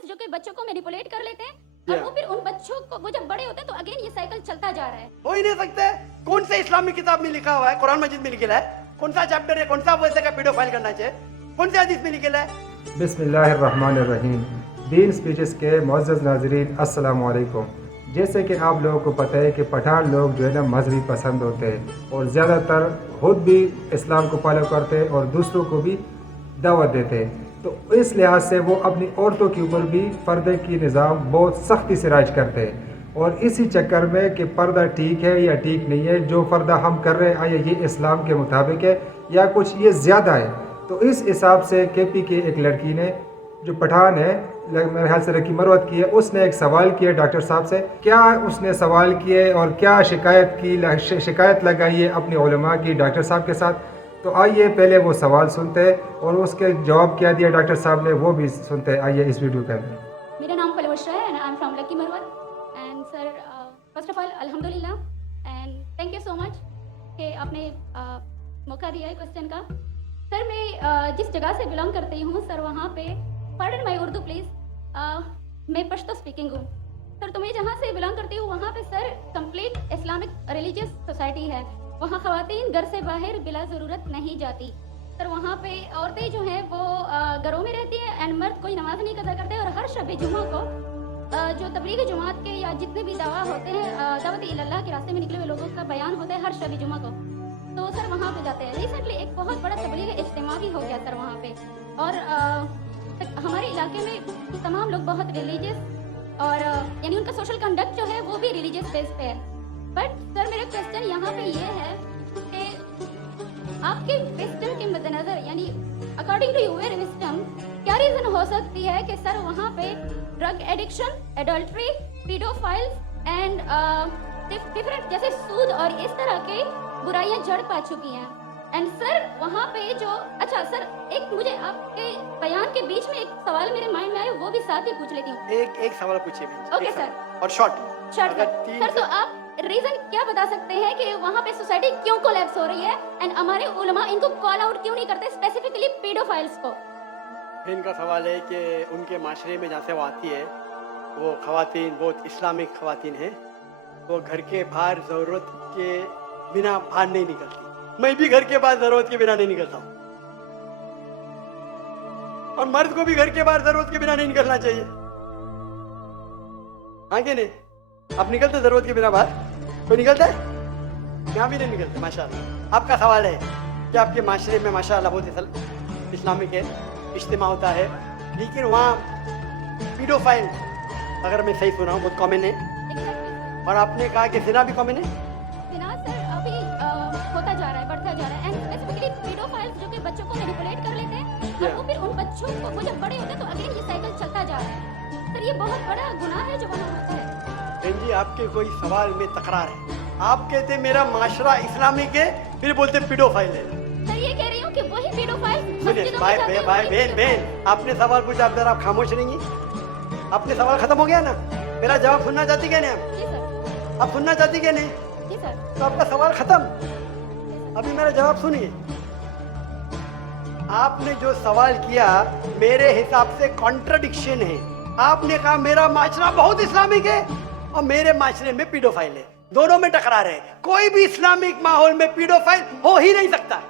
Paedophiles जो कि बच्चों को मैनिपुलेट कर लेते हैं और वो फिर उन बच्चों को वो जब बड़े होते हैं तो अगेन ये साइकिल चलता जा रहा है। हो ही नहीं सकता है। कौन से इस्लामिक किताब में लिखा हुआ है, कुरान मजीद में लिखा है, कौन सा चैप्टर है, कौन सा वैसे का पीडोफाइल करना चाहिए, कौन से हदीस में लिखा है? बिस्मिल्लाहिर्रहमानिर्रहीम। दीन स्पीचेस के मुअज़्ज़ज़ नाज़रीन, अस्सलामु अलैकुम। जैसे कि आप लोगों को पता है कि पठान लोग जो है ना मजहबी पसंद होते हैं और ज़्यादातर खुद भी इस्लाम को फॉलो करते हैं और दूसरों को भी दावत देते हैं। तो इस लिहाज से वो अपनी औरतों के ऊपर भी पर्दे की निज़ाम बहुत सख्ती से राज करते हैं। और इसी चक्कर में कि पर्दा ठीक है या ठीक नहीं है, जो पर्दा हम कर रहे हैं आया ये इस्लाम के मुताबिक है या कुछ ये ज़्यादा है। तो इस हिसाब से KP की एक लड़की ने, जो पठान है, मेरे ख्याल से रकी मरवत की है, उसने एक सवाल किया डॉक्टर साहब से। क्या उसने सवाल किए और क्या शिकायत लगाई है अपने उलमा की डॉक्टर साहब के साथ। तो आइए पहले वो सवाल सुनते हैं और उसके जवाब क्या दिया डॉक्टर साहब ने वो भी सुनते हैं। आइए इस वीडियो के अंदर। मेरा नाम पलवश्रा है and I am from Lakki Marwat and sir first of all अल्हम्दुलिल्लाह and thank you so much कि आपने मौका दिया है क्वेश्चन का। सर मैं जिस जगह से बिलोंग करती हूँ सर वहाँ पे, पार्डन माई उर्दू प्लीज़, मैं पश्तो स्पीकिंग हूँ सर। तो मैं जहाँ से बिलोंग करती हूँ वहाँ पे sir complete Islamic religious society है। वहाँ ख़वातीन घर से बाहर बिला ज़रूरत नहीं जाती सर। वहाँ पे औरतें जो हैं वो घरों में रहती हैं एंड मर्द कोई नमाज नहीं अदा करते। और हर शब जुमा को जो तबलीग जमात के या जितने भी दावा होते हैं, दावत इल्लाह के रास्ते में निकले हुए लोगों का बयान होता है हर शब जुमा को, तो सर वहाँ पे जाते हैं। रिसेंटली एक बहुत बड़ा तबलीग इज्तिमा भी हो गया सर वहाँ पे। और हमारे इलाके में तमाम लोग बहुत रिलीजियस और यानी उनका सोशल कंडक्ट जो है वो भी रिलीजियस बेस पे है। बट सर मेरा क्वेश्चन यहाँ पे ये है कि आपके विस्डम के मद्देनजर यानी अकॉर्डिंग टू यूर विस्डम क्या रीज़न हो सकती है कि सर वहाँ पे drug addiction, adultery, paedophiles and different जैसे सूद और इस तरह के बुराइयां जड़ पा चुकी हैं। एंड सर वहाँ पे जो अच्छा सर एक मुझे आपके बयान के बीच में एक सवाल मेरे माइंड में आया, वो भी साथ ही पूछ लेती हूँ। एक सवाल पूछिए ओके सर। और शॉर्ट सर तो आप रीजन क्या बता सकते हैं कि वहाँ पे सोसाइटी क्यों कोलैप्स हो रही है एंड हमारे उलमा इनको कॉल आउट क्यों नहीं करते, स्पेसिफिकली पीडोफाइल्स को। इनका सवाल है कि उनके माशरे में जहाँ से वो आती है वो खवातीन बहुत इस्लामिक खवातीन हैं, वो घर के बाहर ज़रूरत के बिना बाहर नहीं निकलती। मैं भी घर के बाहर ज़रूरत के बिना नहीं निकलता हूँ और मर्द को भी घर के बाहर ज़रूरत के बिना नहीं निकलना चाहिए। आगे नहीं आप निकलते ज़रूरत के बिना बाहर, कोई निकलता है? यहाँ भी नहीं निकलते माशाल्लाह। आपका सवाल है कि आपके माशरे में माशाल्लाह बहुत इस्लामिक है, इज्तिमा होता है, लेकिन वहाँ पीडोफाइल, अगर मैं सही सुना हूँ, बहुत कॉमन है। और आपने कहा कि ज़िना भी कॉमन है। ज़िना सर अभी होता जा रहा है, बढ़ता जा रहा है एंड स्पेसिफिकली पीडोफाइल्स जो कि बच्चों को मैनिपुलेट कर लेते हैं और वो फिर उन बच्चों को वो जब बड़े होते हैं तो अगेन ये साइकिल चलता जा रहा है सर। ये बहुत बड़ा गुनाह है जो वहाँ होता है। बहन जी आपके कोई सवाल में तकरार है। आप कहते मेरा माशरा इस्लामिक है, फिर बोलते पीडोफाइल है। सर ये कह रही हूँ कि वही पीडोफाइल बहन आपने सवाल पूछा, आप जरा आप खामोश रहेंगी? आपने सवाल खत्म हो गया ना? मेरा जवाब सुनना चाहती क्या नहीं? आप जी सर। आप सुनना चाहती क्या नहीं? जी सर। तो आपका सवाल खत्म। अभी मेरा जवाब सुनिए। आपने जो सवाल किया मेरे हिसाब से कॉन्ट्रडिक्शन है। आपने कहा मेरा माशरा बहुत इस्लामिक है और मेरे माशरे में पीडोफाइल है, दोनों में टकरार है। कोई भी इस्लामिक माहौल में पीडोफाइल हो ही नहीं सकता।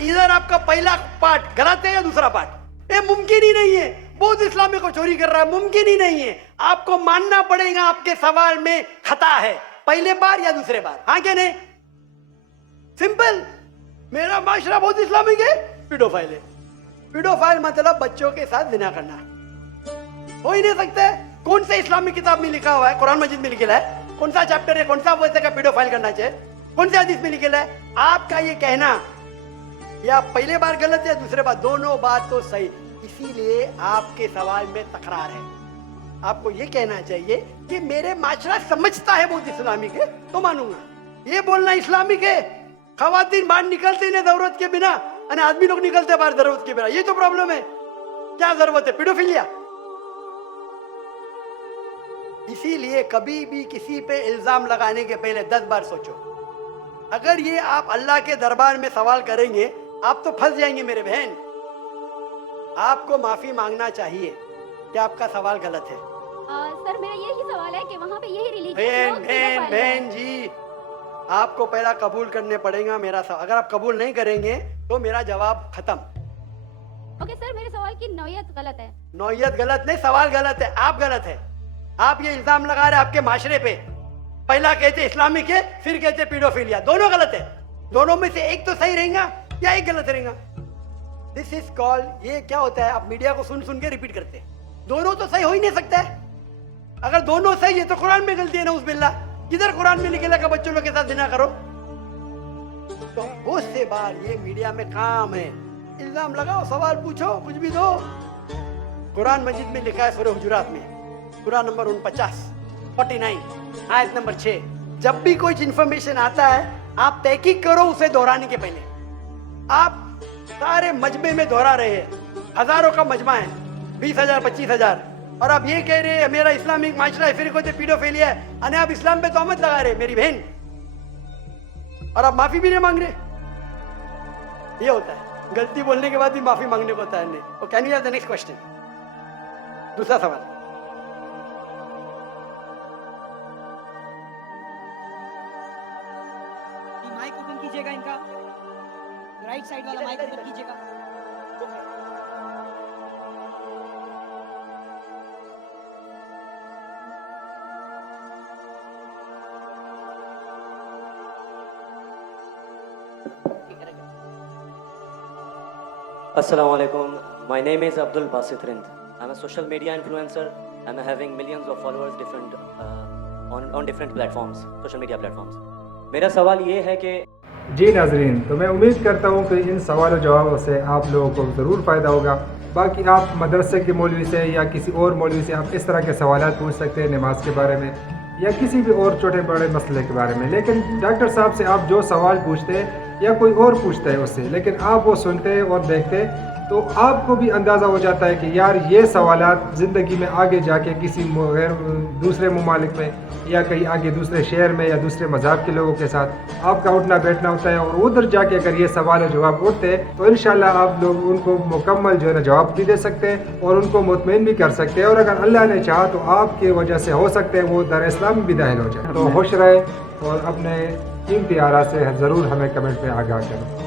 इधर आपका पहला पार्ट गलत है या दूसरा पार्ट, ये मुमकिन ही नहीं है। बहुत इस्लामिक को चोरी कर रहा है, मुमकिन ही नहीं है। आपको मानना पड़ेगा आपके सवाल में खता है, पहले बार या दूसरे बार, हाँ क्या नहीं? सिंपल। मेरा माशरा बहुत इस्लामिक है, पीडोफाइल है। पीडोफाइल मतलब बच्चों के साथ जिना करना, हो ही नहीं सकता है। कौन से इस्लामिक किताब में लिखा हुआ है, कुरान मजीद में लिखा है, कौन सा चैप्टर है, कौन सा वैसे का पीडोफाइल करना चाहिए, कौन से हदीस में लिखा है? आपका ये कहना या पहले बार गलत है, दूसरे बार, दोनों बात तो सही। इसीलिए आपके सवाल में तकरार है। आपको ये कहना चाहिए कि मेरे माशरा समझता है बहुत इस्लामिक है तो मानूंगा। ये बोलना इस्लामिक है, खवातीन बाहर निकलते नहीं जरूरत के बिना और आदमी लोग निकलते बाहर जरूरत के बिना, ये तो प्रॉब्लम है। क्या जरूरत है? पीडोफिलिया। इसीलिए कभी भी किसी पे इल्जाम लगाने के पहले 10 बार सोचो। अगर ये आप अल्लाह के दरबार में सवाल करेंगे आप तो फंस जाएंगे मेरे बहन। आपको माफी मांगना चाहिए कि आपका सवाल गलत है। सर मेरा यही सवाल है कि वहाँ पे यही बहन रिलीजियस बहन बहन जी, आपको पहला कबूल करने पड़ेगा मेरा सवाल। अगर आप कबूल नहीं करेंगे तो मेरा जवाब खत्म। ओके सर, मेरे सवाल की नौयत गलत है। नौयत गलत नहीं, सवाल गलत है, आप गलत है। आप ये इल्जाम लगा रहे आपके माशरे पे। पहला कहते इस्लामिक है, फिर कहते पीडोफिलिया। दोनों गलत है। दोनों में से एक तो सही रहेगा या एक गलत रहेगा। दिस इज कॉल्ड, ये क्या होता है, आप मीडिया को सुन सुन के रिपीट करते हैं। दोनों तो सही हो ही नहीं सकता है। अगर दोनों सही है तो कुरान में गलती है ना, उस बिल्ला किधर कुरान में लिखेगा कि बच्चों लोग के साथ जिना करो। तो बहुत से बार ये मीडिया में काम है, इल्जाम लगाओ, सवाल पूछो, कुछ भी दो। कुरान मजीद में लिखा है सूरह हुजुरात में, सूरह नंबर 49 आयत नंबर 6, जब भी कोई इंफॉर्मेशन आता है आप तहकीक करो उसे दोहराने के पहले। आप सारे मजमे में दोहरा रहे हैं, हजारों का मजमा है, 20,000 25,000, और आप ये कह रहे हैं मेरा इस्लामिक माशरा है, फिर कोई पीडोफिलिया है, अने आप इस्लाम पे तोहमत लगा रहे मेरी बहन, और आप माफी भी नहीं मांग रहे। ये होता है, गलती बोलने के बाद भी माफी मांगने को होता है। Can you have the next question? दूसरा सवाल। माइक ओपन कीजिएगा, इनका राइट साइड वाला माइक ओपन कीजिएगा। Assalamu alaikum. My name is Abdul Basit Rind. I'm a social media influencer. I'm having millions of followers on different platforms, social media platforms. मेरा सवाल ये है कि जी नाजरीन, तो मैं उम्मीद करता हूँ कि इन सवाल जवाबों से आप लोगों को ज़रूर फ़ायदा होगा। बाकी आप मदरसे के मौलवी से या किसी और मौलवी से आप इस तरह के सवाल पूछ सकते हैं नमाज के बारे में या किसी भी और छोटे बड़े मसले के बारे में। लेकिन डॉक्टर साहब से आप जो सवाल पूछते हैं या कोई और पूछता है उससे, लेकिन आप वो सुनते हैं और देखते हैं तो आपको भी अंदाज़ा हो जाता है कि यार ये सवालात ज़िंदगी में आगे जाके किसी दूसरे ममालिक में या कहीं आगे दूसरे शहर में या दूसरे मज़हब के लोगों के साथ आपका उठना बैठना होता है, और उधर जाके अगर ये सवाल जवाब उठते हैं तो इंशाल्लाह आप लोग उनको मुकम्मल जो है ना जवाब भी दे सकते हैं और उनको मुतमईन भी कर सकते हैं। और अगर अल्लाह ने चाहा तो आपके वजह से हो सकते हैं वो दर इस्लाम में भी दाखिल हो जाए। तो खुश रहे और अपने कीमती आरा से ज़रूर हमें कमेंट में आगाह करें।